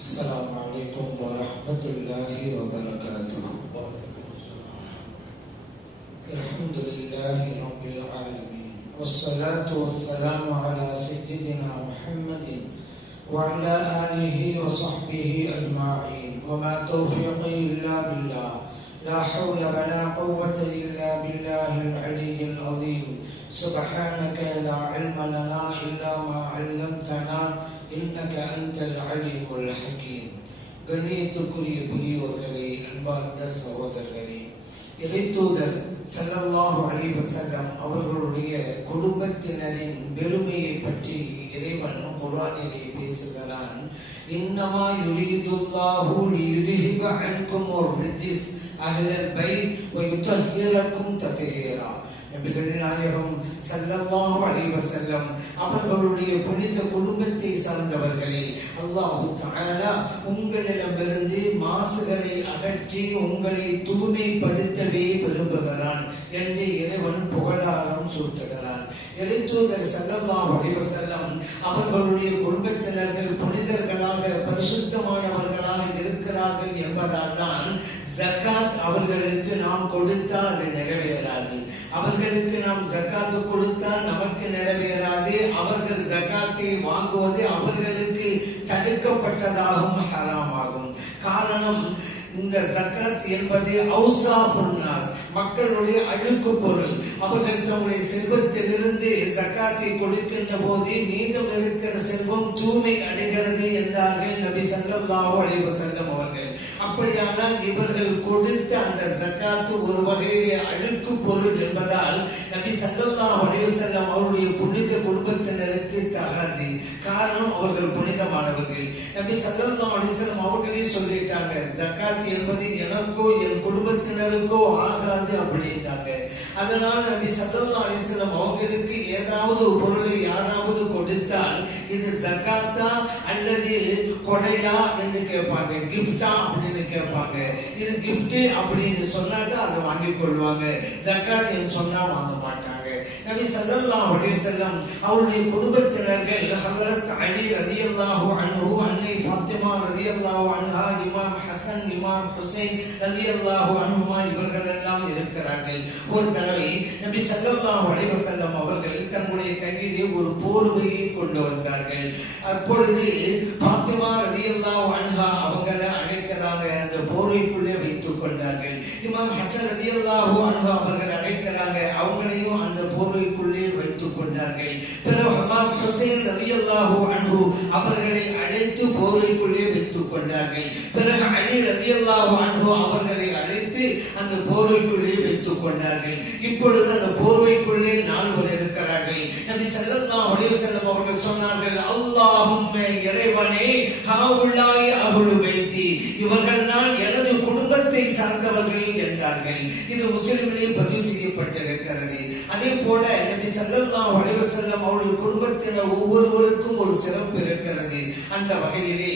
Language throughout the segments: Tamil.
السلام عليكم ورحمة الله وبركاته. الحمد لله رب العالمين، والصلاة والسلام على سيدنا محمد وعلى آله وصحبه أجمعين، وما توفيقي إلا بالله، لا حول ولا قوة إلا بالله العلي العظيم. سبحانك لا علم لنا إلا ما علمتنا إنك أنت العليم الحكيم. கண்ணியத்துக்குரிய பெரியோர்களே, அன்பார்ந்த சகோதரர்களே, இறைத்தூதர் ஸல்லல்லாஹு அலைஹி வஸல்லம் அவர்களுடைய குடும்பத்தினரின் பெருமையை பற்றி இறைவன் குர்ஆனிலே பேசுகிறான். இன்னமா யுரீதுல்லாஹு லியுذஹிப அன்கும் ரிஜ்ஸ் அஹ்லல் பைத் வ யுதஹ்ஹிரக்கும் தத்ஹீரா. நபிகள் நாயகம் ஸல்லல்லாஹு அலைஹி வஸல்லம் அவர்களுடைய புனித குடும்பத்தை சார்ந்தவர்களே, அல்லாஹ் தஆலா உங்களிடமிருந்து மாசுகளை அகற்றி உங்களை தூய்மைப்படுத்தவே விரும்புகிறான் என்று இறைவன் புகழாரம் சூட்டுகிறான். இறைத்தூதர் ஸல்லல்லாஹு அலைஹி வஸல்லம் அவர்களுடைய குடும்பத்தினர்கள் புனிதர்களாக பரிசுத்தமானவர்களாக இருக்கிறார்கள் என்பதால் தான் ஜகாத் அவர்களுக்கு நாம் கொடுத்தால் அது நிறைவேறாது. அவர்களுக்கு நாம் ஜகாத்து கொடுத்தால் நமக்கு நிறைவேறாது. அவர்கள் ஜகாத்தை வாங்குவது அவர்களுக்கு தடுக்கப்பட்டதாகவும் ஹராமாகும். காரணம், இந்த ஜகாத் என்பது அவுசாஃபுன் நாஸ், மக்களுடைய அழுக்கு பொருள். அவர்கள் தம்முடைய செல்வத்திலிருந்து ஜகாத்தை கொடுக்கின்ற போது மீதம் இருக்கிற செல்வம் தூய்மை அடைகிறது என்றார்கள் நபி ஸல்லல்லாஹு அலைஹி வஸல்லம் அவர்கள். அப்படியானால் இவர்கள் கொடுத்த அந்த ஜகாத்து ஒரு வகையிலே அழுக்கு பொருள் என்பதால் நபி ஸல்லல்லாஹு அலைஹி வஸல்லம் அவருடைய புனித குடும்பத்தினருக்கு தகாது. காரணம், அவர்கள் புனிதமானவர்கள். நபி ஸல்லல்லாஹு அலைஹி வஸல்லம் அவர்களே சொல்லிட்டாங்க, ஜகாத் என்பது எனக்கோ என் குடும்பத்தினருக்கோ ஆகாது அப்படின்ட்டாங்க. அதனால் நபி ஸல்லல்லாஹு அலைஹி வஸல்லம் அவர்களுக்கு ஏதாவது ஒரு பொருளை யாராவது கொடுத்தால் இது ஜகாத்தா அல்லது கொடையா என்று கேட்பாங்க, கிஃப்டா அப்படின்னு கேட்பாங்க. இது கிஃப்ட் அப்படின்னு சொன்னாக்க அதை வாங்கிக் கொள்வாங்க, ஜகாத் என்று சொன்னா வாங்க மாட்டாங்க. நபி ஸல்லல்லாஹு அலைஹி வஸல்லம் அவருடைய குடும்பத்தினர்கள் ஹஜ்ரத் அலி ரலியல்லாஹு அன்ஹு, அன்னை ஃபாத்திமா ரலியல்லாஹு அன்ஹா, இமாம் ஹசன், இமாம் ஹுசைன் ரலியல்லாஹு அன்ஹுமா இவர்கள் எல்லாம் இருக்கிறார்கள். ஒரு தடவை நபி ஸல்லல்லாஹு அலைஹி வஸல்லம் அவர்கள் தங்களுடைய கையிலே ஒரு போர்வையை கொண்டு வந்தார்கள். அப்பொழுது ஃபாத்திமா ரலியல்லாஹு அன்ஹா அவங்களை அழைக்கிறாங்க, அந்த போர்வைக்குள்ளே வைத்துக் கொண்டார்கள். இமாம் ஹசன் ரலியல்லாஹு அன்ஹு அவர்கள் அழைக்கிறாங்க, அவங்களையும் அந்த போர்வைக்குள்ளே வைத்துக் கொண்டார்கள். பிறகு இமாம் ஹுசைன் ரலியல்லாஹு அன்ஹு அவர்களை அழைத்து போர்வைக்குள்ளே வைத்துக் கொண்டார்கள். பிறகு அலி ரலியல்லாஹு அன்ஹு அவர்களை அழைத்து அந்த போர்வைக்குள்ளே வைத்துக் கொண்டார்கள். இப்பொழுது அந்த போர்வைக்குள்ளே நால்வர் இருக்கிறார்கள். நபி ஸல்லல்லாஹு அலைஹி வஸல்லம் அவர்கள் சொன்னார்கள், அல்லாஹும்ம இறைவனே, ஹாவுலாய் அஹ்லு பைத்தி, இவர்கள் தான் எனது குடும்பத்தை சார்ந்தவர்கள் என்றார்கள். இது முஸ்லிமிலே பதிவு செய்யப்பட்டிருக்கிறது. அதே போல நபி ஸல்லல்லாஹு அலைஹி வஸல்லம் அவருடைய குடும்பத்தினர் ஒவ்வொருவருக்கும் ஒரு சிறப்பு இருக்கிறது. அந்த வகையிலே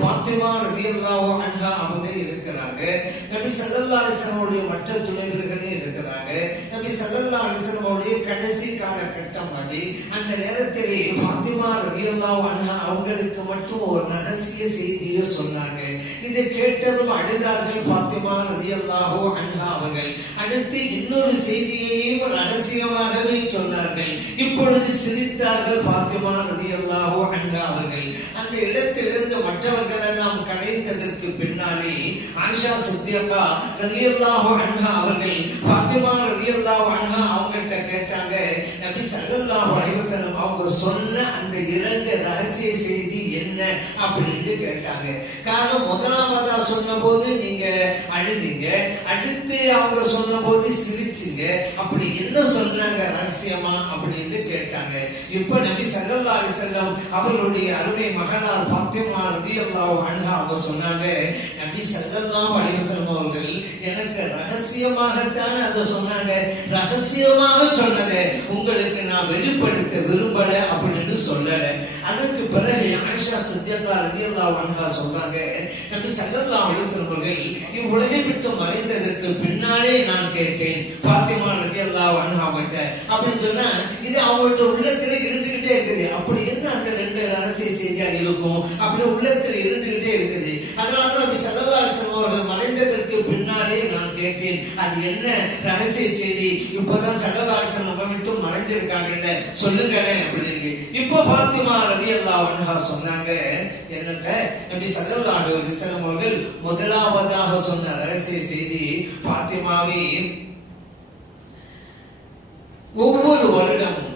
ஃபாத்திமா ரலியல்லாஹு அன்ஹா அவங்க இருக்கிறாங்க. நபி ஸல்லல்லாஹு அலைஹி வஸல்லம் அவருடைய மற்ற துணைவர்களே இருக்கிறாங்க. நபி ஸல்லல்லாஹு அலைஹி வஸல்லம் அவருடைய கடைசி காலகட்டம் அது. அந்த நேரத்திலே ஃபாத்திமா ரலியல்லாஹு அன்ஹா அவங்களுக்கு மட்டும் ஒரு ரகசிய செய்தியை சொன்னாங்க. இதை கேட்டதும் அழுதார்கள் ஃபாத்திமா ரலியல்லாஹு அன்ஹா அவர்கள். அடுத்து இன்னொரு செய்தியையும் ரகசியமாகவே சொன்னார்கள். இப்பொழுது சிரித்தார்கள் ஃபாத்திமா ரலியல்லாஹு அன்ஹா அவர்கள். அந்த இடத்திலிருந்து மற்றவர்கள் எல்லாம் கடைந்ததற்கு பின்னாலே ஆயிஷா சித்திகா ரலியல்லாஹு அன்ஹா அவர்கள் ஃபாத்திமா ரலியல்லாஹு அன்ஹா அவங்கள்ட்ட கேட்டாங்க, நபி ஸல்லல்லாஹு அலைஹி வஸல்லம் அவங்க சொன்ன அந்த இரண்டு ரகசிய செய்தி என்ன அப்படின்னு கேட்டாங்க. காரணம், முதலாவதா சொன்னபோது நீங்க அழுதீங்க, அடுத்து அவங்க சொன்னபோது சிரிச்சீங்க, அப்படி என்ன சொன்னாங்க ரகசியமா அப்படின்னு கேட்டாங்க. இப்ப நபி ஸல்லல்லாஹு அலைஹி வஸல்லம் அவர்களுடைய அருமை மகனார் ஃபாத்திமா ரலியல்லாஹு அன்ஹா அவங்க சொன்னாங்க, நபி ஸல்லல்லாஹு அலைஹி வஸல்லம் அவர்கள் எனக்கு ரகசியமாகத்தான் அதை சொன்னாங்க, ரகசியமாக சொன்னதை உங்களுக்கு நான் வெளிப்படுத்த விரும்பல அப்படின்னு சொல்லல. அதற்கு பிறகு ஆயிஷா சித்திகா ரலியல்லாஹு அன்ஹா சொல்றாங்க, நபி ஸல்லல்லாஹு அலைஹி வஸல்லம் அவர்கள் இவ்வுலகை விட்டு மறைந்ததற்கு பின்னாலே நான் கேட்டேன் ஃபாத்திமா ரலியல்லாஹு அன்ஹா கிட்ட அப்படின்னு சொன்னா, இது அவங்கள்ட்ட உள்ளத்துல இருந்துகிட்டு இருந்துகிட்டே இருக்குது. அப்படி என்ன அந்த 2 ரகசிய செய்தியா இருக்கும்? அப்படி உள்ளத்தில் இருந்துகிட்டே இருக்குது. அதனாலதான் நபி ஸல்லல்லாஹு அலைஹி வஸல்லம் அவர்கள் மறைந்ததற்கு பின்னாலே நான் கேட்டேன், அது என்ன ரகசிய செய்தி? இப்பதான் ஸல்லல்லாஹு அலைஹி வஸல்லம் நம்ம விட்டு மறைஞ்சிருக்காங்கல்ல, சொல்லுங்களேன் அப்படின்னு. இப்போ ஃபாத்திமா ரலியல்லாஹு அன்ஹா சொன்னாங்க, என்னட்ட நபி ஸல்லல்லாஹு அலைஹி வஸல்லம் அவர்கள் முதலாவதாக சொன்ன ரகசிய செய்தி, ஃபாத்திமாவே ஒவ்வொரு வருடமும்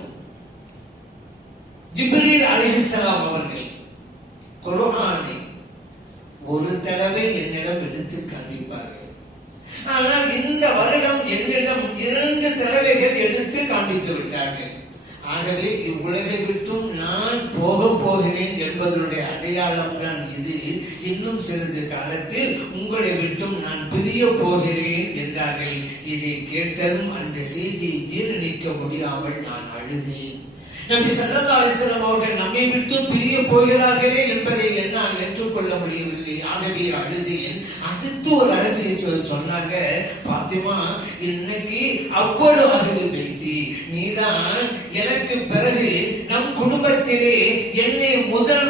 ஜிப்ரீல் அலைஹிஸ்ஸலாம் அவர்கள் குர்ஆனை ஒரு தடவை என்னிடம் எடுத்து காண்பிப்பார்கள். ஆனால் இந்த வருடம் என்னிடம் 2 தடவைகள் எடுத்து காண்பித்து விட்டார்கள். ஆகவே இவ்வுலகை விட்டும் நான் போக போகிறேன் என்பதனுடைய அடையாளம் தான் இது. இன்னும் சிறிது காலத்தில் உங்களை விட்டும் நான் பிரிய போகிறேன் என்றார்கள். இதை கேட்டதும் அந்த செய்தியை ஜீரணிக்க முடியாமல் நான் அழுதேன். நபி ஸல்லல்லாஹு அலைஹி வஸல்லம் அவர்கள் நம்மை விட்டு பிரிய போகிறார்களே என்பதை என்னால் ஏற்றுக்கொள்ள முடியவில்லை. ஆகவே அழுதேன். அடுத்து ஒரு அரசியல் சொன்னாங்க, பாத்திமா, இன்னைக்கு அவ்வளவு அகல் வைத்தி நீதான் எனக்கு பிறகு நம் குடும்பத்திலே என்னை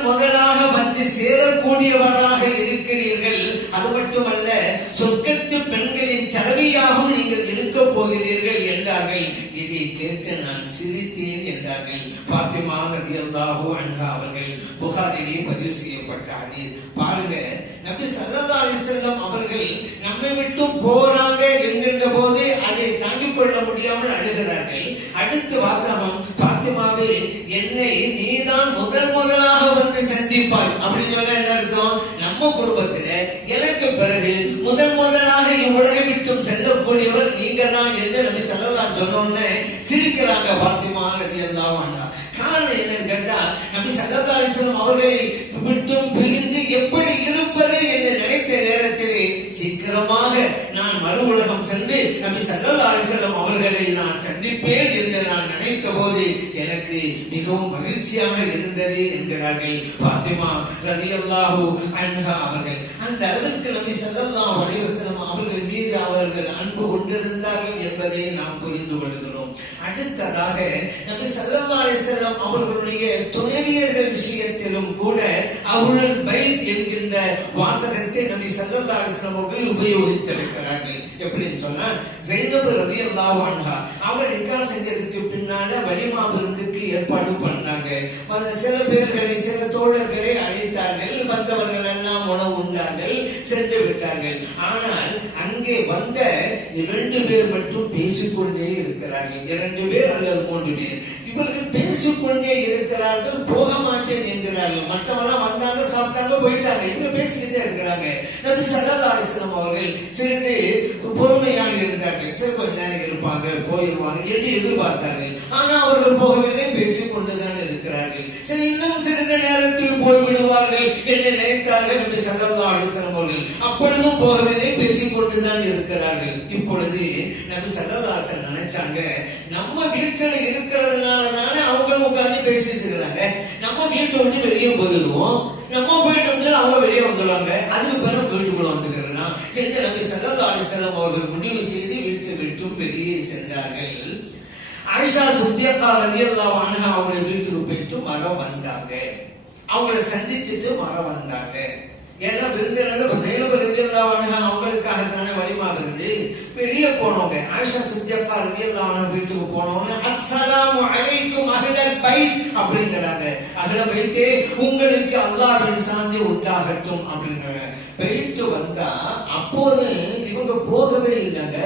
முதலாக வந்து சேரக்கூடியவராக இருக்கிறீர்கள். அது மட்டுமல்ல, சொர்க்கத்து பெண்களின் தலைவியாகவும் நீங்கள் இருக்க போகிறீர்கள் என்றார்கள். இதை கேட்டு நான் சிரித்தேன் என்றார்கள். ஃபாத்திமா ரலியல்லாஹு அன்ஹா அவர்கள் புகாரிலே பதிவு செய்யப்பட்ட ஹதீஸ். பாருங்க, நபி ஸல்லல்லாஹு அலைஹி வஸல்லம் அவர்கள் நம்மை விட்டு போறாங்க என்கின்ற போது அதை தாங்கிக் கொள்ள முடியாமல் அழுகிறார்கள். அடுத்த வாசகம், ஃபாத்திமாவே, என்னை நீதான் முதலாக வந்து சந்திப்பாய் அப்படின்னு சொல்ல என்ன அர்த்தம்? நம்ம குடும்பத்தில எனக்கு பிறகு முதலாக இவ்வுலகை விட்டு செல்லக்கூடியவர் நீங்க தான் என்று நபி ஸல்லல்லாஹு சொன்னோன்னு சிரிக்கிறாங்க ஃபாத்திமா ரலியல்லாஹு அன்ஹா. காரணம் என்னன்னு கேட்டா, நபி ஸல்லல்லாஹு அலைஹி வஸல்லம் அவர்களை விட்டும் பிரிந்து எப்படி இருப்பது என்று நினைத்த நேரத்திலே சீக்கிரமாக நான் மறு உலகம் சென்று நபி ஸல்லல்லாஹு அலைஹி வஸல்லம் அவர்களை நான் சந்திப்பேன் என்று நான் நினைத்த போது எனக்கு மிகவும் மகிழ்ச்சியாக இருந்தது என்கிறார்கள் ஃபாத்திமா ரலியல்லாஹு அன்ஹா அவர்கள். அந்த அளவிற்கு நபி ஸல்லல்லாஹு அலைஹி வஸல்லம் அவர்கள் மீது அவர்கள் அன்பு கொண்டிருந்தார்கள் என்பதை நாம் புரிந்து கொள்கிறோம். அடுத்ததாக நபி ஸல்லல்லாஹு அலைஹி வஸல்லம் அவர்களுடைய துணைவியர்கள் விஷயத்திலும் கூட அஹ்லுல் பைத் என்கின்ற வாசகத்தை நபி ஸல்லல்லாஹு அலைஹி வஸல்லம் அவர்கள் உபயோகித்திருக்கிறார்கள். எப்படின்னு சொன்னா, ஸைனப் ரலியல்லாஹு அன்ஹா அவங்க நிக்காஹ் செஞ்சதுக்கு பின்னால வலிமா விருந்துக்கு ஏற்பாடு பண்ணாங்க. சில பேர்களை, சில தோழர்களை அழைத்தார்கள். வந்தவர்கள் எல்லாம் உணவு உண்டார்கள், சென்று விட்டார்கள். ஆனால் அங்கே வந்த 2 பேர் மட்டும் பேசிக்கொண்டே இருக்கிறார்கள். 2 பேர் அல்லது 3 பேர். இவர்கள் பேசிக்கொண்டே இருக்கிறார்கள், போக மாட்டேன் என்கிறார்கள். மற்றவெல்லாம் வந்தாங்க, சாப்பிட்டாங்க, போயிட்டாங்க. இவங்க பேசிக்கிட்டே இருக்கிறாங்க. நபி ஸல்லல்லாஹு அலைஹி வஸல்லம் அவர்கள் சிறிது பொறுமையாக இருந்தார்கள். சரி, கொஞ்ச நேரம் இருப்பாங்க, போயிடுவாங்க என்று எதிர்பார்த்தார்கள். ஆனா அவர்கள் போகவில்லை, பேசிக் கொண்டுதான் இருக்கிறார்கள். சரி, இன்னும் சிறிது நேரத்தில் போய்விடுவார்கள் என்று நினைத்தார்கள் நபி ஸல்லல்லாஹு அலைஹி வஸல்லம் அவர்கள். அப்பொழுதும் போகவில்லை, பேசிக் கொண்டுதான் இருக்கிறார்கள். இப்பொழுது நபி ஸல்லல்லாஹு அலைஹி வஸல்லம் நினைச்சாங்க, நம்ம வீட்டுல இருக்கிறதுனாலதானே அவங்களும் உட்கார்ந்து பேசிட்டு இருக்கிறாங்க. நம்ம வீட்டை விட்டு வெளியே போயிடுவோம், நம்ம போயிட்டு வந்து அவங்க வெளியே வந்துடுவாங்க, அதுக்கு பிறகு வீட்டுக்குள்ள வந்துக்கிறோம் என்று நபி ஸல்லல்லாஹு அலைஹி வஸல்லம் அவர்கள் முடிவு செய்து வீட்டை விட்டு வெளியே சென்றார்கள். ஆயிஷா சித்திகா ரலியல்லாஹு அன்ஹா அவங்க வீட்டுக்கு போயிட்டு மரம் வந்தாங்க. அவங்கள சந்திச்சுட்டு மரம் வந்தாங்க. ஏன்னா விருந்தினர் ஸைனப் ரலியல்லாஹு அன்ஹா அவங்களுக்காக தானே வலிமா விருந்து. வெளியே போனவங்க ஆயிஷா சித்திகா ரலியல்லாஹு அன்ஹா வீட்டுக்கு போனவங்க, அஸ்ஸலாமு அலைக்கும் அஹ்லல் பைத் அப்படிங்கிறாங்க. அஹ்லல் பைத்தே, உங்களுக்கு அல்லாஹ்வின் சாந்தி உண்டாகட்டும் அப்படிங்கிறாங்க. போயிட்டு வந்தா அப்போது இவங்க போகவே இல்லைங்க.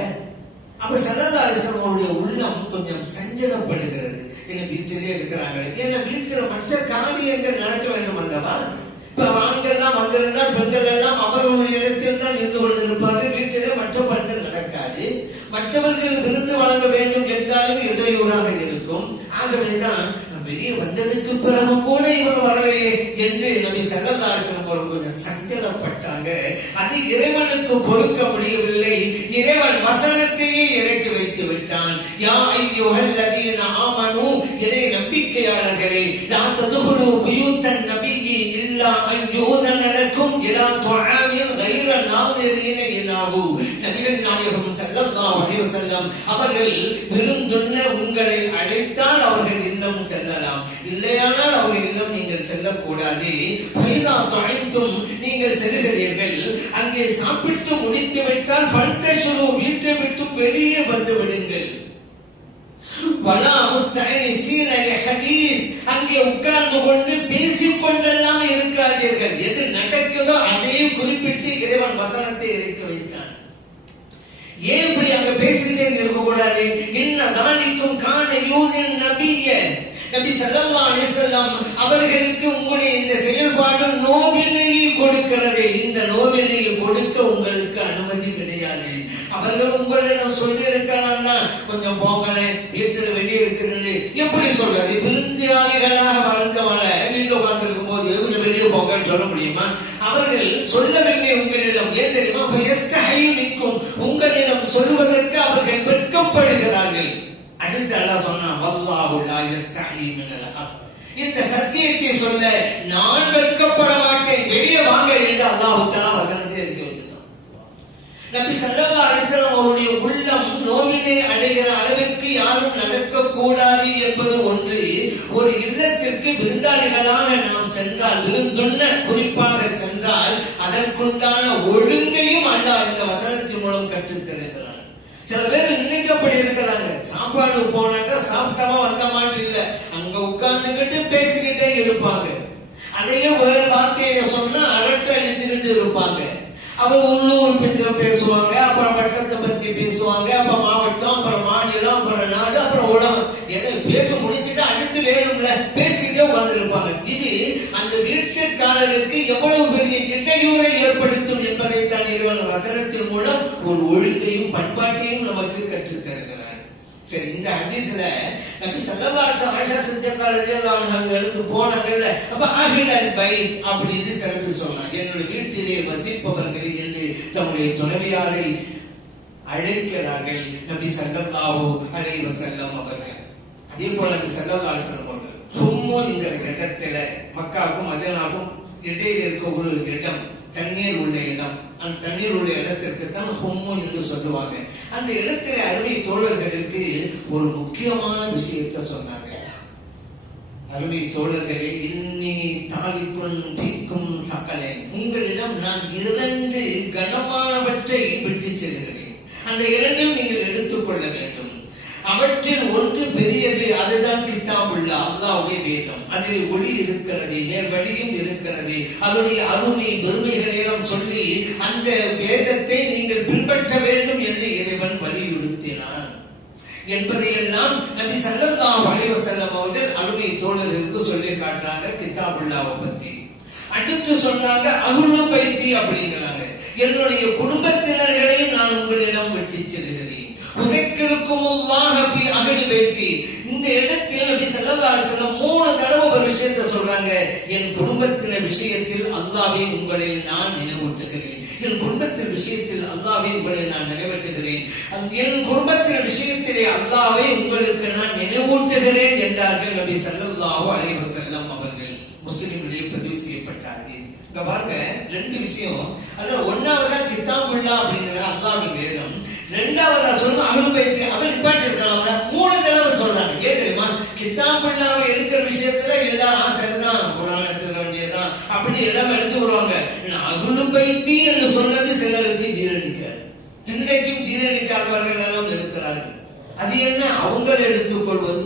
அப்ப ஸல்லல்லாஹு அலைஹி வஸல்லம் அவருடைய உள்ளம் கொஞ்சம் சஞ்சலப்படுகிறது. என்ன வீட்டிலே இருக்கிறாங்க, ஏன்னா வீட்டுல மற்ற காரியங்கள் நடக்க வேண்டும் அல்லவா? இப்ப ஆண்கள் எல்லாம் வந்திருந்தால் பெண்கள் எல்லாம் அவர்களுடைய இடத்தில் தான் இருந்து கொண்டிருப்பார்கள். வீட்டிலே மற்ற பணிகள் நடக்காது. மற்றவர்கள் விருந்து வழங்க வேண்டும் என்றாலும் இடையூறாக இருக்கும். ஆகவேதான் வெளியே வந்ததுக்கு பிறகு கூட இவர் வரலையே என்று நபி ஸல்லல்லாஹு அலைஹி வஸல்லம் அவர்கள் கொஞ்சம் சஞ்சலப்பட்டாங்க. அது இறைவனுக்கு பொறுக்க முடியவில்லை. இறைவன் வசனத்தையே இறக்கி வைத்து விட்டான். யா அய்யுஹல்லதீன ஆமனூ, இறை நம்பிக்கையாளர்களே, லா ததுகுலு புயூத்தன் நபிய்யி இல்லா அன் யுதன லக்கும் இலா துஆமின் கைர நாதிரீன இனாவு. நபிகள் நாயகம் ஸல்லல்லாஹு அலைஹி வஸல்லம் அவர்கள் விருந்துண்ண உங்களை அழைத்தால் அவர்கள் இன்னும் செல்லலாம், இல்லையானால் அவர்கள் இன்னும் நீங்கள் செல்லக்கூடாது. ஃபைதா துஐத்தும், நீங்கள் செல்கிறீர்கள், அங்கே சாப்பிட்டு முடித்து விட்டால் ஃபல்தஷுரு, வீட்டை விட்டு வெளியே வந்து விடுங்கள். வலா முஸ்தஅனிஸீன லிஹதீஸ், அங்கே உட்கார்ந்து கொண்டு பேசிக் கொண்டெல்லாம் இருக்காதீர்கள். எது நடக்குதோ அதையே குறிப்பிட்டு இறைவன் வசனத்தை இறக்கி வைத்தான். ஏன் இப்படி அங்க பேசிட்டே இருக்க கூடாது? இன்ன தாலிக்கும் கான யூதின் நபிய, நபி ஸல்லல்லாஹு அலைஹி வஸல்லம் அவர்களுக்கு உங்களுடைய இந்த செயல்பாடு நோவினையை கொடுக்கிறது. இந்த நோவினையை கொடுக்க உங்களுக்கு அனுமதி கிடையாது. அவர்கள் உங்களிடம் சொல்லி இருக்கலாம் தான், கொஞ்சம் போங்களே, வீட்டில் வெளியே இருக்குதுன்னு எப்படி சொல்றது? விருந்தியாளிகளாக வளர்ந்தவள வீட்டில் உட்கார்ந்துருக்கும் போது கொஞ்சம் வெளியே போங்கன்னு சொல்ல முடியுமா? அவர்கள் சொல்லவில்லை உங்களிடம். ஏன் தெரியுமா? உங்களிடம் சொல்வதற்கு அவர்கள் வெட்கப்படுகிறார்கள். அடுத்து அல்லாஹ் சொன்னான், வல்லாஹு லா யஸ்தஹி மினல் ஹக், இந்த சத்தியத்தை சொல்ல நான் வெட்கப்பட மாட்டேன், வெளியே வாங்க என்று அல்லாஹ் தஆலா வசனத்தை இறக்கி வச்சிட்டான். நபி ஸல்லல்லாஹு அலைஹி வஸல்லம் அவருடைய உள்ளம் நோவினை அடைகிற அளவிற்கு யாரும் நடக்க கூடாது என்பது ஒன்று. ஒரு இல்லத்திற்கு விருந்தாளிகளாக நாம் சென்றால், விருந்துண்ண குறிப்பாக சென்றால், அதற்குண்டான ஒழுங்கையும் அல்லாஹ் இந்த வசனத்தின் மூலம் கற்றுத் தருகிறார். சில பேர் இன்னைக்கு அப்படி இருக்கிறாங்க. சாப்பாடு போனாக்க சாப்பிட்டமா வந்த மாதிரி இல்ல, அங்க உட்கார்ந்துகிட்டு பேசிக்கிட்டே இருப்பாங்க. அதையே வேறு வார்த்தையை சொன்னா அரட்டை அடிச்சுக்கிட்டு இருப்பாங்க. அவங்க உள்ளூர் பற்றி பேசுவாங்க, அப்புறம் வட்டத்தை பத்தி பேசுவாங்க, அப்புறம் மாவட்டம், அப்புறம் மாநிலம், அப்புறம் நாடு, அப்புறம் உலகம். பேச முடிச்சுட்டு அடுத்து வேணும்ல பேசிக்கிட்டே உட்கார்ந்து இருப்பாங்க. இது அந்த வீட்டுக்காரருக்கு எவ்வளவு பெரிய இடையூறை ஏற்படுத்தும் என்பதை தான் இறைவன் வசனத்தின் மூலம் ஒரு ஒழுங்கையும் பண்பாட்டையும் நமக்கு கற்றுத் தருகிறார். சரி, இந்த ஹதீஸ்ல நபி ஸல்லல்லாஹு அலைஹி வஸல்லம் ஆயிஷா சித்திகா ரலியல்லாஹு அன்ஹா எடுத்து போனாங்கல்ல, அப்ப அஹ்லல் பைத் அப்படின்னு சிறப்பு சொன்னாங்க. என்னுடைய வீட்டிலே வசிப்பவர்கள் என்று தம்முடைய துணைவியாரை அழைக்கிறார்கள் நபி ஸல்லல்லாஹு அலைஹி வஸல்லம் அவர்கள். அதே போல நபி ஸல்லல்லாஹு அலைஹி வஸல்லம் அவர்கள் சும்மு என்கிற இடத்துல, மக்காவுக்கும் மதீனாவுக்கும் இடையில் இருக்க ஒரு இடம், தண்ணீர் உள்ள இடம், அந்த தண்ணீர் உள்ள இடத்திற்கு தான் ஹும்மு என்று சொல்லுவாங்க. அந்த இடத்துல அருமை தோழர்களுக்கு ஒரு முக்கியமான விஷயத்தை சொன்னாங்க. அருமை தோழர்களே, இன்னி தாலிக்கும் தீக்கும் சகலை, உங்களிடம் நான் 2 கனமானவற்றை விட்டு செல்கிறேன். அந்த 2ஐயும் நீங்கள் எடுத்துக்கொள்ள வேண்டும். அவற்றில் ஒன்று பெரியது, அதுதான் கிதாபுல்லா, அல்லாஹ்வுடைய வேதம். அதில் ஒளி இருக்கிறது, வழியும் இருக்கிறது. அதனுடைய அருமை பெருமைகளை எல்லாம் சொல்லி அந்த வேதத்தை நீங்கள் பின்பற்ற வேண்டும் என்று இறைவன் வலியுறுத்தினான் என்பதையெல்லாம் நபி ஸல்லல்லாஹு அலைஹி வஸல்லம் அவர்கள் அருமை தோழர்களுக்கு சொல்லி காட்டுறாங்க கிதாபுல்லாவை பத்தி. அடுத்து சொன்னாங்க அஹ்லுல் பைத்தி அப்படிங்கிறாங்க. என்னுடைய குடும்பத்தினர்களையும் நான் உங்களிடம் விட்டு செல்கிறேன். இந்த இடத்தில் நபி ஸல்லல்லாஹு அலைஹி வஸல்லம் 3 தடவை ஒரு விஷயத்தை சொல்றாங்க. என் குடும்பத்தின் விஷயத்தில் அல்லாஹ்வை உங்களை நான் நினைவூட்டுகிறேன். என் குடும்பத்தின் விஷயத்தில் அல்லாஹ்வை உங்களை நான் நினைவூட்டுகிறேன். என் குடும்பத்தின் விஷயத்திலே அல்லாஹ்வை உங்களுக்கு நான் நினைவூட்டுகிறேன் என்றார்கள் நபி ஸல்லல்லாஹு அலைஹி வஸல்லம் அவர்கள். முஸ்லிம்களிலே பதிவு செய்யப்பட்டார்கள். இங்க பாருங்க, 2 விஷயம். அதுல ஒன்னாவதா கிதாபுல்லா அப்படிங்கிற அல்லாஹ்வின் வேதம், இரண்டாவதா சொல்லுங்க அஹ்லுல் பைத். அவர் நிப்பாட்டி இருக்கலாம், 3 தடவை சொல்றாங்க. ஏன் தெரியுமா? கிதாபுல்லாவை எடுக்கிற விஷயத்துல எல்லாரும் சரிதான், குர்ஆன் எடுத்துக்க வேண்டியதான் அப்படி எல்லாம் எடுத்து வருவாங்க. அஹ்லுல் பைத் என்று சொன்னது சிலருக்கு ஜீரணிக்காது. இன்றைக்கும் ஜீரணிக்காதவர்கள் எல்லாம் இருக்கிறார்கள். அது என்ன? அவங்களை எடுத்துக் கொள்வது,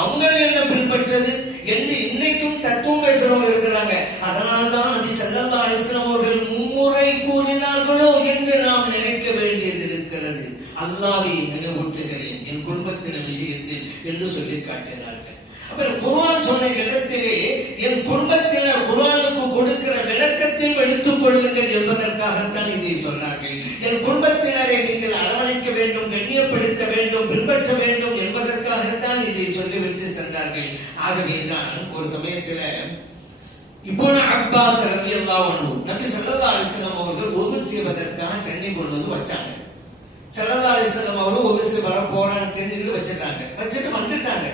அவங்களை என்ன பின்பற்றது என்று இன்னைக்கும் தத்துவம் பேசுறவங்க இருக்கிறாங்க. அதனால்தான் நபி ஸல்லல்லாஹு அலைஹி வஸல்லம் அவர்கள் 3 கூறினார்களோ என்று நாம் நினைக்க வேண்டியது இருக்கிறது. அல்லாஹ்வை நினைவூட்டுகிறேன் என் குடும்பத்தின் விஷயத்தில் என்று சொல்லி காட்டினார்கள். அப்புறம் குர்ஆன் சொன்ன இடத்திலே என் குடும்பத்தினர் குர்ஆனுக்கு கொடுக்கிற விளக்கத்தை எடுத்துக் கொள்ளுங்கள் என்பதற்காகத்தான் இதை சொன்னார்கள். என் குடும்பத்தினரை நீங்கள் அரவணைக்க வேண்டும், கண்ணியப்படுத்த வேண்டும், பின்பற்ற வேண்டும் என்பதற்காகத்தான் இதை சொல்லிவிட்டு சென்றார்கள். ஆகவேதான் ஒரு சமயத்துல இப்னு அப்பாஸ் ரலியல்லாஹு அன்ஹு நபி ஸல்லல்லாஹு அலைஹி வஸல்லம் அவர்கள் ஒது செய்வதற்காக தண்ணி கொண்டு வந்து வச்சாங்க. ஸல்லல்லாஹு அலைஹி வஸல்லம் அவர்கள் ஒது செய்ய வர போறான்னு தெரிஞ்சுட்டு வச்சுட்டு வந்துட்டாங்க.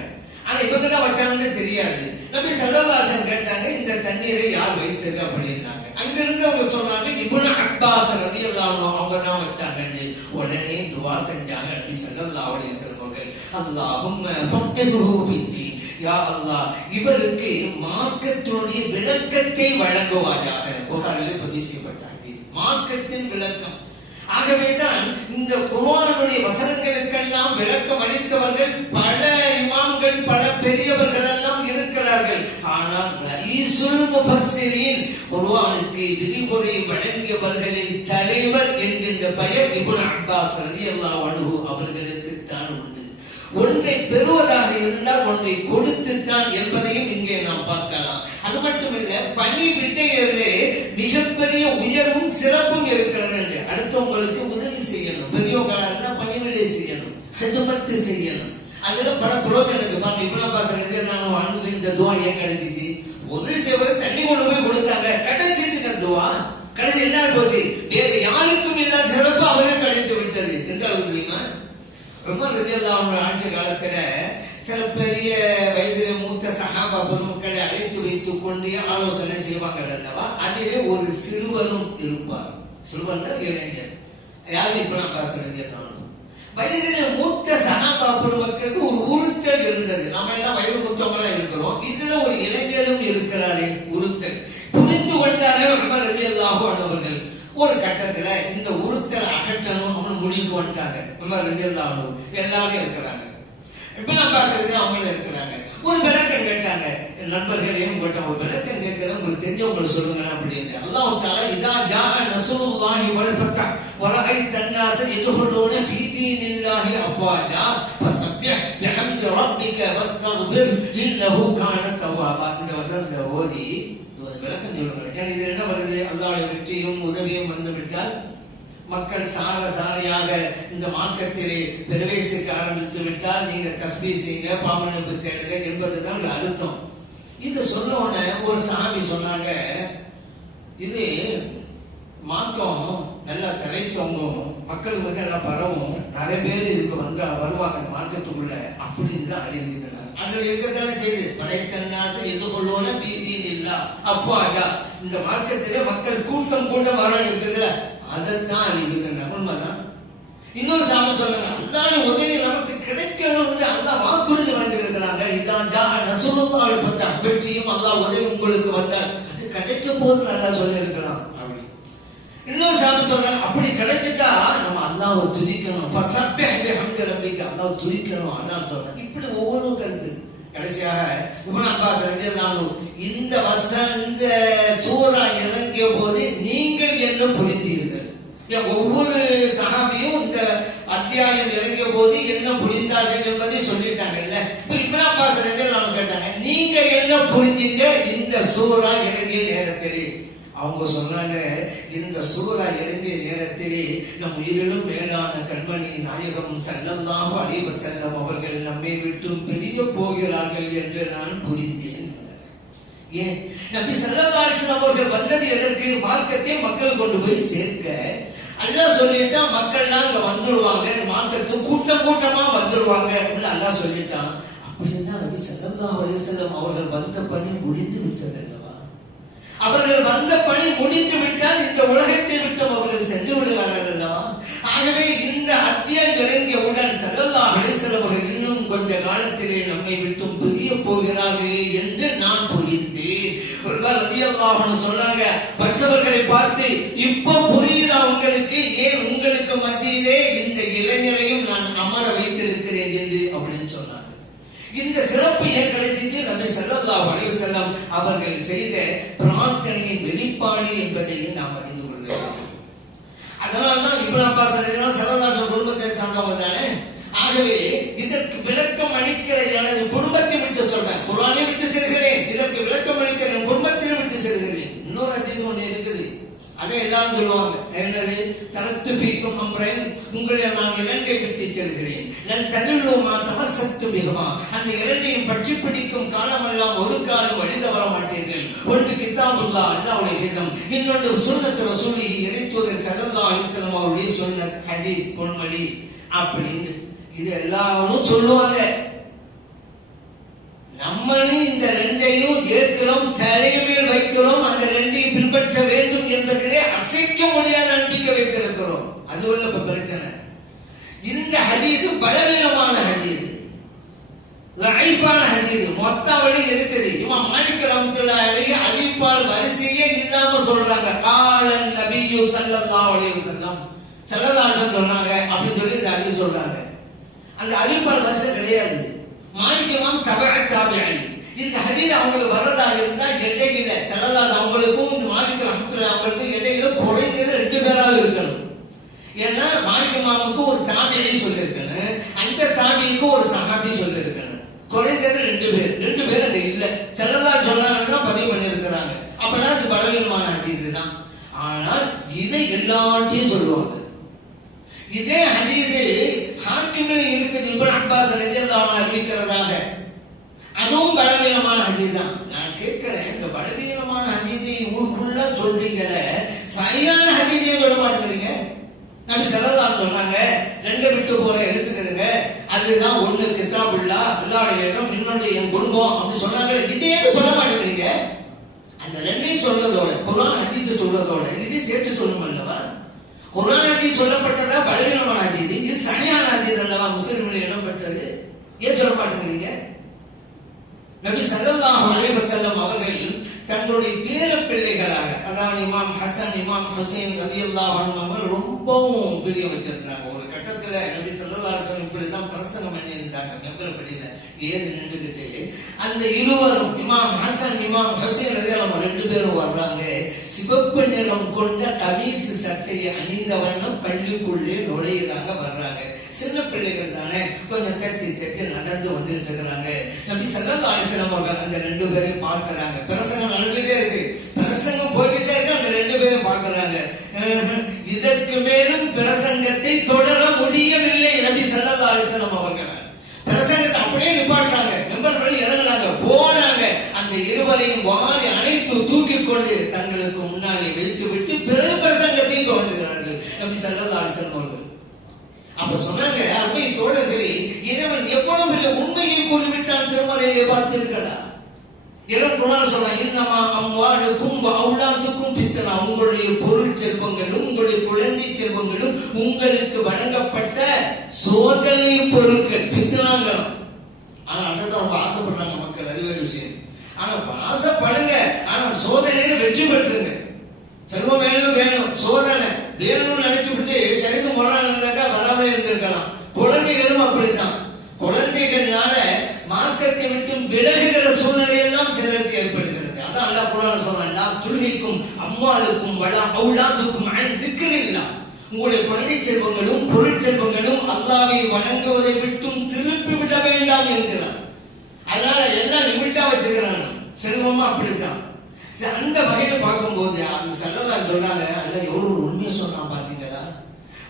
ஆனா இவங்க தான் வச்சாங்கன்னு தெரியாது. நபி ஸல்லல்லாஹு அலைஹி வஸல்லம் கேட்டாங்க, இந்த தண்ணீரை யார் வைத்தது அப்படின்னாங்க. அங்கிருந்து அவங்க சொன்னாங்க, இப்னு அப்பாஸ் அப்பாஸ் ரலியல்லாஹு அன்ஹு அவங்க தான் வச்சாங்கன்னு உடனே துஆ செஞ்சாங்க நபி ஸல்லல்லாஹு அலைஹி வஸல்லம் அவர்கள். அல்லாஹும்ம ஃபக்ஹுஹு ஃபித்தீன், யா அல்லாஹ் இவருக்கு மார்க்கத்துடைய விளக்கத்தை வழங்குவாயாக. புகாரில் பதிவு செய்யப்பட்டாங்க மார்க்கத்தின் விளக்கம். ஆகவேதான் இந்த குர்ஆனுடைய வசனங்களுக்கெல்லாம் விளக்கம் அளித்தவர்கள் பல இமாம்கள், பல பெரியவர்கள் எல்லாம் இருக்கிறார்கள். ஆனால் ரஈசுல் முஃபஸ்ஸிரீன், குர்ஆனுக்கு விரிவுரை வழங்கியவர்களின் தலைவர் என்கின்ற பெயர் இப்னு அப்பாஸ் ரலியல்லாஹு அன்ஹு அவர்களுக்கு தான் உண்டு. ஒன்றை பெறுவதாக இருந்தால் ஒன்றை கொடுத்துத்தான் என்பதையும் இங்கே நாம் பார்க்கலாம். அது மட்டுமல்ல, பணி விட்டையிலே மிகப்பெரிய உயர்வும் சிறப்பும் இருக்கிறது என்று. அடுத்தவங்களுக்கு உதவி செய்யணும், பெரியவங்களா இருந்தா பணிவிடை செய்யணும், ஹிதமத் செய்யணும். அதுல பல புரோஜனம் இருக்கு. பாருங்க, இப்னு அப்பாஸ் ரலியல்லாஹு அன்ஹு இந்த துஆ ஏன் கிடைச்சிச்சு? உதவி செய்வது தண்ணி கொண்டு போய் கொடுத்தாங்க, கிடைச்சிட்டு துஆ கடைசி என்ன போகுது? வேறு யாருக்கும் இல்லாத சிறப்பு அவருக்கு கிடைத்து விட்டது. எந்த அளவுக்கு தெரியுமா? உமர் ரலியல்லாஹு அன்ஹு ஆட்சி காலத்துல சில பெரிய வயதிலே மூத்த சஹாபா பெருமக்களை அழைத்து வைத்துக் கொண்டு ஆலோசனை செய்வாங்க அல்லவா? அதிலே ஒரு சிறுவனும் இருப்பார். சிறுவன் இளைஞர். யாரு? இப்னு அப்பாஸ் ரலியல்லாஹு அன்ஹு. வயதிலே மூத்த சஹாபா பெருமக்களுக்கு ஒரு உறுத்தல் இருந்தது. நம்ம எல்லாம் வயது மூத்தவங்களா இருக்கிறோம், இதுல ஒரு இளைஞரும் இருக்கிறாரே உறுத்தல். புரிந்து கொண்டார்கள் உமர் ரலியல்லாஹு அன்ஹு அவர்கள். ஒரு கட்டத்துல இந்த உறுத்தல் அகற்றணும் முடிவுக்கு வந்துட்டாங்க. உமர் ரலியல்லாஹு அன்ஹு எல்லாரும் இருக்கிறாங்க, இப்னு அப்பாஸ் ரலியல்லாஹு அவங்களும் இருக்கிறாங்க. ஒரு விளக்கம் கேட்டாங்க. நண்பர்களையும் கேட்டாங்க, ஒரு விளக்கம் கேட்கிறேன், உங்களுக்கு தெரிஞ்சவங்க சொல்லுங்க அப்படின்னு. அல்லாஹ் தஆலா இதா ஜாஅ நஸ்ருல்லாஹி வல் ஃபத்ஹ் வரஅய்த الناس يدخلون في دين الله افواجا فسبح بحمد ربك واستغفر انه كان توابا. இந்த வசனத்தை ஓதி விளக்கம் சொல்லுங்க. இது என்ன வருது? அல்லாஹ்வுடைய வெற்றியும் உதவியும் வந்துவிட்டால் மக்கள் சாரையாக இந்த மார்க்கத்திலே பிரவேசிக்க ஆரம்பித்து விட்டால் நீங்க தஸ்பீஹ் செய்யுங்க, பாவமன்னிப்பு தேடுங்க என்பதுதான் அர்த்தம். இது சொன்ன உடனே ஒரு சாமி சொன்னாங்க, இது மார்க்கம் நல்லா தலைத்தவங்கும், மக்களுக்கு வந்து நல்லா பரவும், நிறைய பேர் இதுக்கு வருவாங்க மார்க்கத்துக்குள்ள அப்படின்னு தான் அறிவிக்கிறாங்க. அதுல இருக்கிறதால செய்து படைத்தன்னாச எதுகொள்ளோன பீதியில் இல்லா அப்பாஜா, இந்த மார்க்கத்திலே மக்கள் கூட்டம் வரணும் இருக்குதுல, அதைத்தான் அறிவிக்கிறாங்க. உண்மைதான். இன்னொரு சாமி சொல்றாங்க, அல்லாஹ்வுடைய உதவி நமக்கு கிடைக்கணும், அல்லாஹ் வாக்குறுதி வழங்கியிருக்கிறாங்க. இதான் ஜாஅ நஸ்ருல்லாஹி வல் ஃபத்ஹ், வெற்றியும் அல்லாஹ் உதவி உங்களுக்கு வந்தால் அது கிடைக்க போகுது நல்லா சொல்லி இருக்கலாம். இன்னொரு சாமி சொல்றாங்க, அப்படி கிடைச்சிட்டா நம்ம அல்லாஹ்வை துதிக்கணும், ஃபஸப்பிஹ் பிஹம்தி ரப்பிக, அல்லாஹ்வை துதிக்கணும் அதான் சொல்றாங்க. இப்படி ஒவ்வொரு கருத்து. கடைசியாக இப்னு அப்பாஸ் ரலியல்லாஹு அன்ஹு இந்த சூரா இறங்கிய போது நீங்கள் என்ன புரிந்தீர்கள்? ஒவ்வொரு சஹாபியும் இந்த அத்தியாயம் இறங்கிய போது என்ன புரிந்தார்கள் என்பதை சொல்லிட்டாங்கல்ல. இப்னு அப்பாஸ் ரலியல்லாஹு அன்ஹு கேட்டாங்க, நீங்க என்ன புரிஞ்சீங்க இந்த சூரா இறங்கிய நேரத்திலே? அவங்க சொன்னாங்க, இந்த சூரா இறங்கிய நேரத்திலே நம் உயிரிலும் மேலான கண்மணி நாயகம் ஸல்லல்லாஹு அலைஹி வஸல்லம் அவர்கள் நம்மை விட்டு பிரிய போகிறார்கள் என்று நான் புரிந்தேன். ஏன்? நபி ஸல்லல்லாஹு அலைஹி வஸல்லம் அவர்கள் வந்தது எதற்கு? மார்க்கத்தை மக்கள் கொண்டு போய் சேர்க்க. அல்லாஹ் சொல்லிட்டான், மக்கள்லாம் இங்க வந்துருவாங்க, மார்க்கத்துக்கு கூட்டமா வந்துருவாங்க அப்படின்னு அல்லாஹ் சொல்லிட்டான். அப்படின்னா நபி ஸல்லல்லாஹு அலைஹி வஸல்லம் அவர்கள் வந்த பணி முடிந்து விட்டது அல்லவா? அவர்கள் வந்த பணி முடித்து விட்டால் இந்த உலகத்தை விட்டு அவர்கள் சென்று விடுவார்கள் அல்லவா? ஆகவே இந்த அத்தியாயம் இறங்கியவுடன் ஸல்லல்லாஹு அலைஹி வஸல்லம் அவர்கள் இன்னும் கொஞ்ச காலத்திலே நம்மை விட்டு பிரிய போகிறார்களே என்று நான் புரிந்தேன். ஒருவர் ரலியல்லாஹு அன்ஹு சொன்னாங்க, மற்றவர்களை பார்த்து இப்ப புரியுதா உங்களுக்கு? ஏன் உங்களுக்கு மத்தியிலே இந்த இளைஞரையும் நான் அமர வைத்திருக்கிறேன் என்று அப்படின்னு சொன்னாங்க. இந்த சிறப்பு ஏன் கிடைச்சிச்சு? நபி ஸல்லல்லாஹு அலைஹி வஸல்லம் அவர்கள் செய்த பிரார்த்தனையின் வெளிப்பாடு என்பதையும் நாம் அறிந்து கொள்ளலாம். அதனால்தான் இப்னு அப்பாஸ் ரலியல்லாஹு ஸல்லல்லாஹு குடும்பத்தை சார்ந்தவங்க தானே. ஆகவே இதற்கு விளக்கம் அளிக்கிற எனது குடும்பத்தை விட்டு சொல்றேன், குர்ஆனை விட்டு செல்கிறேன், இதற்கு விளக்கம் அளிக்கிற குடும்பத்தில் விட்டு செல்கிறேன். இன்னொரு அதிகம் ஒன்று இருக்குது, அதை எல்லாரும் சொல்லுவாங்க, என்னது? தரத்து ஃபீக்கும் அம்ரன், உங்களை நான் இரண்டை விட்டு செல்கிறேன், நான் ததுல்லுமா தமஸ்ஸத்து பிஹுமா, அந்த இரண்டையும் பற்றி பிடிக்கும் காலமெல்லாம் ஒரு காலம் வழி தவற மாட்டீர்கள். ஒன்று கிதாபுல்லாஹ் அல்லாஹ்வுடைய வேதம், இன்னொன்று சுன்னத்து ரசூலிஹி இறைத்தூதர் ஸல்லல்லாஹு அலைஹி வஸல்லம் அவருடைய சுன்னத் ஹதீஸ் பொன்மொழி அப்படின்னு இது எல்லாரும் சொல்லுவாங்க. நம்மளும் இந்த ரெண்டையும் ஏற்கிறோம், தலைமையில் வைக்கிறோம், அந்த ரெண்டையும் பின்பற்ற வேண்டும் என்பதிலே அசைக்க முடியாத சொல்றாங்க காலன் நபியு ஸல்லல்லாஹு அலைஹி வஸல்லம் ஸல்லல்லாஹு சொன்னாங்க அப்படின்னு சொல்லி இந்த ஹதீஸ் சொல்றாங்க. அந்த அறிவிப்பாளர் வரிசை கிடையாது. மாலிக் இமாம் தபஅ இந்த ஹதீஸ் அவங்களுக்கு வர்றதா இருந்தா இடையில ஸல்லல்லாஹு அவங்களுக்கும் மாலிக் ரஹ்மத்துல்லாஹி அவங்களுக்கும் இடையில குறைந்தது 2 பேராக இருக்கணும். ஏன்னா மாலிக் இமாமுக்கு ஒரு தாபிஈ சொல்லியிருக்கணும், அந்த தாபிஈக்கு ஒரு சஹாபி சொல்லியிருக்கணும். குறைந்தது 2 பேர் அது இல்ல. ஸல்லல்லாஹு சொன்னாங்கன்னா பதிவு பண்ணியிருக்கிறாங்க. அப்படின்னா அது பலவீனமான ஹதீஸ் தான். ஆனால் இதை எல்லாத்தையும் சொல்லுவாங்க. இதே ஹதீஸ் ஹாக்கிமில் இருக்குது, இப்னு அப்பாஸ் ரலியல்லாஹு அன்ஹு அறிவிக்கிறதாக. அதுவும் பலவீனமான ஹதீஸ் தான். நான் கேட்கிறேன், இந்த பலவீனமான ஹதீஸை ஊருக்குள்ள சொல்றீங்களே, சரியான ஹதீஸையும் சொல்ல மாட்டேங்கிறீங்க. நபி ஸல்லல்லாஹு சொன்னாங்க 2 விட்டு போற எடுத்துக்கிறீங்க, அதுதான் ஒண்ணு கிதாபுல்லாஹ் அல்லாஹ்வுடைய வேதம், இன்னொன்று என் குடும்பம் அப்படி சொன்னாங்க. இதையே சொல்ல மாட்டேங்கிறீங்க. அந்த 2ஐயும் சொல்றதோட குர்ஆன் ஹதீஸ் சொல்றதோட இது சேர்த்து சொல்லணும் அல்லவா? குர்ஆன் ஹதீஸ் சொல்லப்பட்டதா பலவீனமான ஹதீஸ், இது சரியான ஹதீஸ் அல்லவா முஸ்லிம்களில் இடம்பெற்றது. ஏன் சொல்ல மாட்டேங்கிறீங்க? நபி ஸல்லல்லாஹு அலைஹி வஸல்லம் அவர்கள் தங்களுடைய பேர பிள்ளைகளாக, அதாவது இமாம் ஹசன் இமாம் ஹுசைன் ரலியல்லாஹு அன்ஹு ரொம்பவும் பிரிய வச்சிருந்தாங்க. ஒரு கட்டத்துல நபி ஸல்லல்லாஹு அலைஹி வஸல்லம் இப்படிதான் பிரசங்கம் பண்ணி இருந்தாங்க. மெம்பர்படியில ஏறி நின்றுகிட்டு அந்த இருவரும் இமாம் ஹசன் இமாம் ஹுசைன் ரலியல்லாஹு 2 பேரும் வர்றாங்க. சிவப்பு நிறம் கொண்ட கமீஸ் சட்டையை அணிந்த வண்ணம் பள்ளிக்குள்ளே நுழையிறாங்க, வர்றாங்க. சின்ன பிள்ளைகள் தானே, கொஞ்சம் தட்டி நடந்து வந்துட்டு இருக்கிறாங்க. நபி ஸல்லல்லாஹு அலைஹி வஸல்லம் அவர்கள் அந்த 2 பேரையும் பார்க்கறாங்க. பிரசங்கம் நடந்துகிட்டே இருக்கு, பிரசங்கம் போய்கிட்டே இருக்கு, அந்த 2 பேரும் பார்க்கறாங்க. இதற்கு மேலும் பிரசங்கத்தை தொடர முடியவில்லை நபி ஸல்லல்லாஹு அலைஹி வஸல்லம் அவர்கள். பிரசங்கத்தை அப்படியே நிப்பாட்டாங்க, மெம்பர் படி இறங்குறாங்க, போனாங்க. அந்த இருவரையும் வாரி அணைத்து தூக்கி கொண்டு தங்களுக்கு முன்னாலே வைத்து விட்டு பிறகு பிரசங்கத்தையும் தொடங்குகிறார்கள் நபி ஸல்லல்லாஹு அலைஹி வஸல்லம் அவர்கள். அப்ப சொன்னாங்க, அருமை தோழர்களே, இறைவன் எவ்வளவு பெரிய உண்மையை கூறிவிட்டான் திருமறையிலே பார்த்திருக்கிறா. இறைவன் குர்ஆன்ல சொல்றான், இன்னமா அம்வாலுக்கும் வ அவுலாதுக்கும் ஃபித்னா, உங்களுடைய பொருள் செல்வங்களும் உங்களுடைய குழந்தை செல்வங்களும் உங்களுக்கு வழங்கப்பட்ட சோதனை பொருட்கள், ஃபித்னாங்க. ஆனா அதான் ரொம்ப ஆசைப்படுறாங்க மக்கள், அது வேறு விஷயம். ஆனா ஆசைப்படுங்க, ஆனா சோதனையில வெற்றி பெற்றுங்க. செல்வம் வேணும், சோதனை வேணும்னு நினைச்சு விட்டு சரித்து முரணா இருந்தாக்கா வராமலே இருந்திருக்கலாம். குழந்தைகளும் அப்படித்தான். குழந்தைகள்னால மார்க்கத்தை விட்டு விலகுகிற சூழ்நிலை எல்லாம் சிலருக்கு ஏற்படுகிறது. அதான் அல்லாஹ் குர்ஆன்ல சொல்றான், துல்ஹிக்கும் அம்வாலுக்கும் வலா அவுலாதுக்கும் அன் திக்ரில்லாஹ், உங்களுடைய குழந்தை செல்வங்களும் பொருள் செல்வங்களும் அல்லாஹ்வை வணங்குவதை விட்டும் திருப்பி விட வேண்டாம் என்கிறான். அதனால எல்லாம் லிமிட்டா வச்சிருக்கிறாங்க. செல்வமா அப்படித்தான். அந்த வகையில பார்க்கும்போது அந்த ஸல்லல்லாஹு சொல்றாங்க, அல்லாஹ் எவ்வளவு உண்மையை சொன்னா பாத்தீங்களா?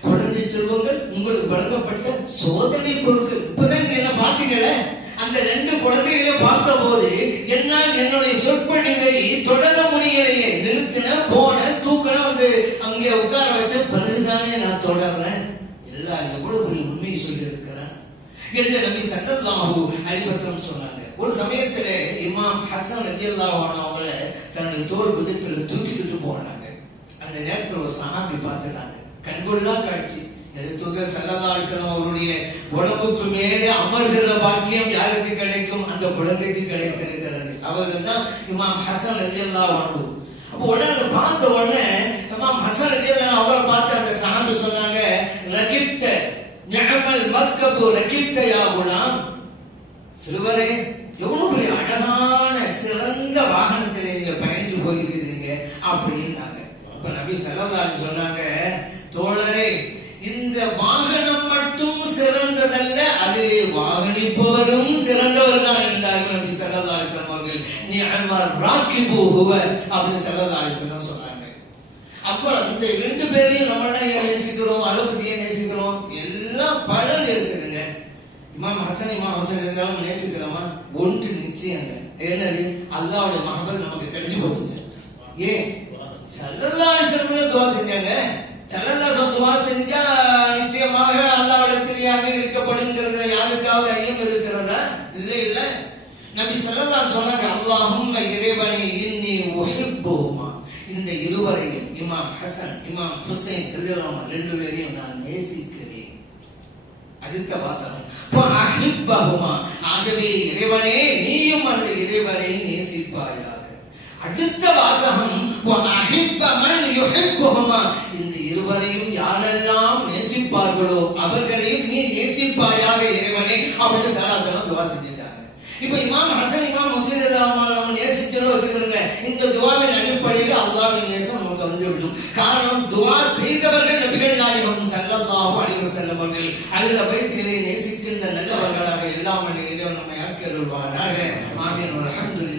குழந்தை செல்வங்கள் உங்களுக்கு வழங்கப்பட்ட சோதனை பொருட்கள். இப்பதான் நீங்க என்ன பாத்தீங்களே, அந்த 2 குழந்தைகளை பார்த்த போது என்னால் என்னுடைய சொற்பொழிவை தொடர முடியலையே. நிறுத்தின, போன, தூக்கன, வந்து அங்கே உட்கார வச்ச பிறகுதானே நான் தொடர்றேன். எல்லாம் எவ்வளவு பெரிய உண்மையை சொல்லி இருக்கிறேன் என்று நபி ஸல்லல்லாஹு அலைஹி வஸல்லம் சொன்னாங்க. ஒரு சமயத்துல இமாம் ஹசன் ரலியல்லாஹு அன்ஹு அவங்கள தன்னுடைய தோள் புஜத்தில் தூக்கிட்டு போனாங்க. அந்த நேரத்தில் ஒரு சஹாபி பார்த்துட்டாங்க. கண்கொள்ளா காட்சி. தூதர் ஸல்லல்லாஹு அலைஹி வஸல்லம் அவருடைய உடம்புக்கு மேலே அமர்கிற பாக்கியம் யாருக்கு கிடைக்கும்? அந்த குழந்தைக்கு கிடைத்திருக்கிறது. அவர்கள் தான் இமாம் ஹசன் ரலியல்லாஹு அன்ஹு. அப்போ உடனே பார்த்த உடனே இமாம் ஹசன் ரலியல்லாஹு அவரை பார்த்து அந்த சஹாபி சொன்னாங்க, ரகிப்த நிஅமல் மர்கபு ரகிப்த யா குலாம், சிறுவரே எவ்வளவு பெரிய அழகான சிறந்த வாகனத்தில் நீங்க பயணித்து போயிட்டு இருக்கீங்க அப்படின்னாங்க. அப்ப நபி ஸல்லல்லாஹு அலைஹி வஸல்லம் சொன்னாங்க, தோழரே, இந்த வாகனம் மட்டும் சிறந்ததல்ல, அதிலே வாகனிப்பவரும் சிறந்தவர் தான் என்றார்கள் நபி ஸல்லல்லாஹு அலைஹி வஸல்லம் அவர்கள். நிஅமல் ராகிபு ஹுவ அப்படி ஸல்லல்லாஹு அலைஹி வஸல்லம் சொன்னாங்க. அப்போ இந்த 2 பேரையும் நம்ம ஏன் நேசிக்கிறோம், அளவுக்கு நேசிக்கிறோம், எல்லாம் பலன் இருக்குதுங்க. இமாம் ஹசன் இமாம் ஹுசைன் இருந்தாலும் நேசிக்கிறோமா? ஒன்று நிச்சயங்க, என்னது? அல்லாஹ்வுடைய மஹப்பத் நமக்கு கிடைச்சு போச்சுங்க. ஏன்? ஸல்லல்லாஹு அலைஹி வஸல்லம் துஆ செஞ்சாங்க. ஸல்லல்லாஹு துஆ செஞ்சா நிச்சயமாக அல்லாஹ்விடத்தில் அங்கீகரிக்கப்படும்ங்கிறதுல யாருக்காவது ஐயம் இருக்கிறதா? இல்ல. நபி ஸல்லல்லாஹு அலைஹி சொன்னாங்க, அல்லாஹும்ம இறைவனே இன்னி உஹிப்புஹுமா, இந்த இருவரையும் இமாம் ஹசன் இமாம் ஹுசைன் ரலியல்லாஹு அன்ஹு 2 பேரையும் நான் நேசிக்கிறேன். அடுத்த வாசகம், ஃபஅஹிப்பஹுமா, ஆகவே இறைவனே நீயும் அந்த இறைவனை நேசிப்பாயாக. அடுத்த வாசகம், وَأَحِبَّ مَنْ يُحِبُّهُمَا இந்த இருவரையும் யாரெல்லாம் நேசிப்பார்களோ அவர்களையும் நீ நேசிப்பாயாக இறைவனே அப்படின்னு ஸல்லல்லாஹு துஆ செஞ்சிட்டாங்க. இப்போ இமாம் ஹசன் இமாம் ஹுசைன் ரஹ்மத்துல்லாஹி நேசிச்சோ வச்சுக்கிறங்க. இந்த துஆவின் அடிப்படையில் அல்லாஹ்வின் நேசம் நமக்கு வந்துவிடும். காரணம் துஆ செய்தவர்கள் நபிகள் நாயகம் ஸல்லல்லாஹு அலைஹி வஸல்லம் அவர்கள். அல்லாஹ் பைத்திலே நேசிக்கின்ற நல்லவர்களாக எல்லாம் இறைவன் நம்மை ஆக்கி அருள்வானாக. ஆமீன். அல்ஹம்துலில்லாஹ்.